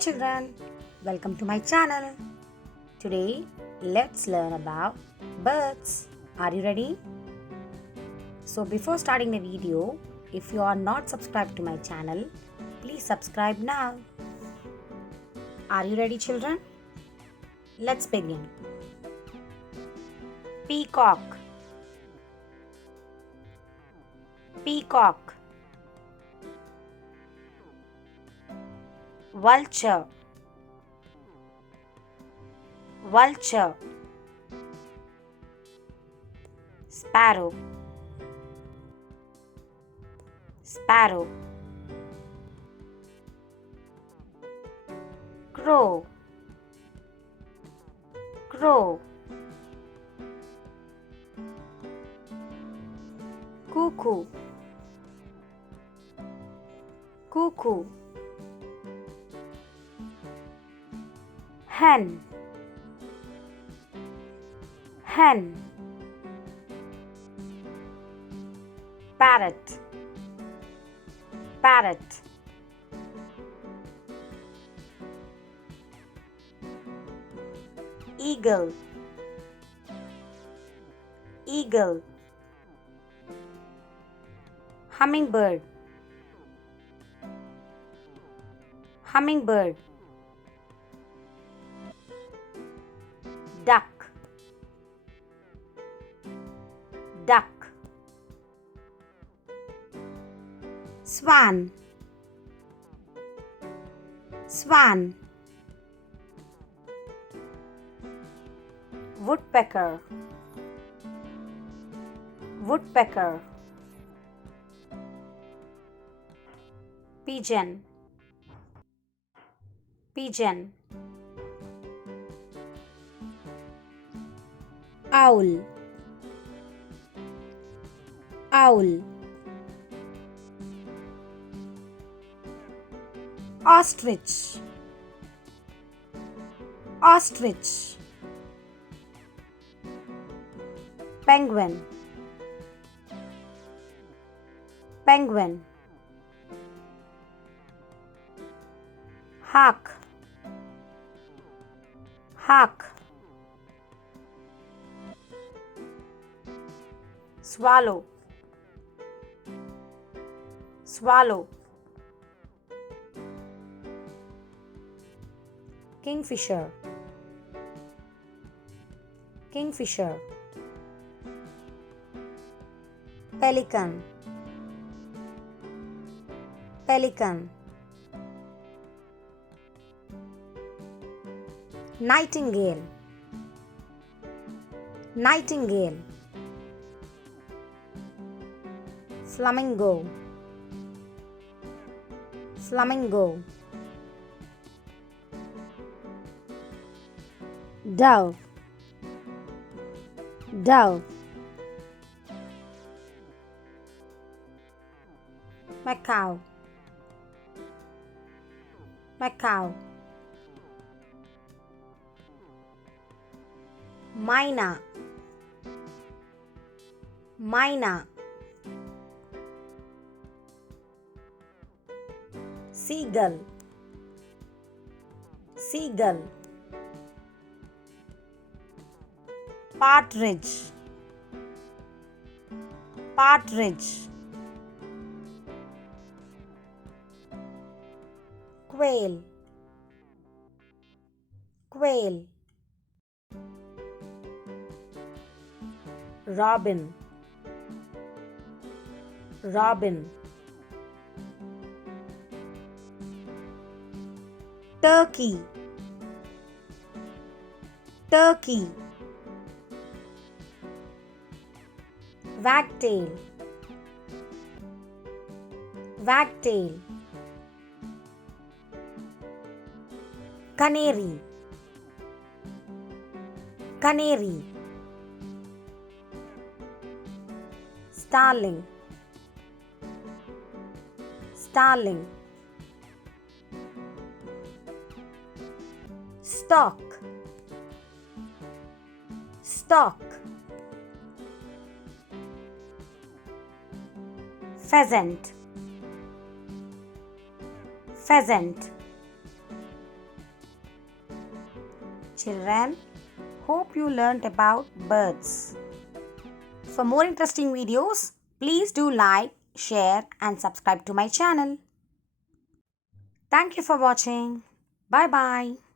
children, welcome to my channel. Today let's learn about birds. Are you ready? So before starting the video, if you are not subscribed to my channel, please subscribe now. Are you ready children? Let's begin. Peacock. Peacock. Vulture. Vulture. Sparrow. Sparrow. Crow. Crow. Cuckoo. Cuckoo. Hen. Hen. Parrot. Parrot. Eagle. Eagle. Hummingbird. Hummingbird. Duck. Duck. Swan. Swan. Woodpecker. Woodpecker. Pigeon. Pigeon. Owl. Owl. Ostrich. Ostrich. Penguin. Penguin. Hawk. Hawk. Swallow. Swallow. Kingfisher. Kingfisher. Pelican. Pelican. Nightingale. Nightingale. Flamingo. Flamingo. Dove. Dove. Macaw. Macaw. Myna. Myna. Seagull. Seagull. Partridge. Partridge. Quail. Quail. Robin. Robin. Turkey. Turkey. Wagtail. Wagtail. Canary. Canary. Starling. Starling. Stork. Stork. Pheasant. Pheasant. Children, hope you learned about birds. For more interesting videos, please do like, share and subscribe to my channel. Thank you for watching. Bye bye.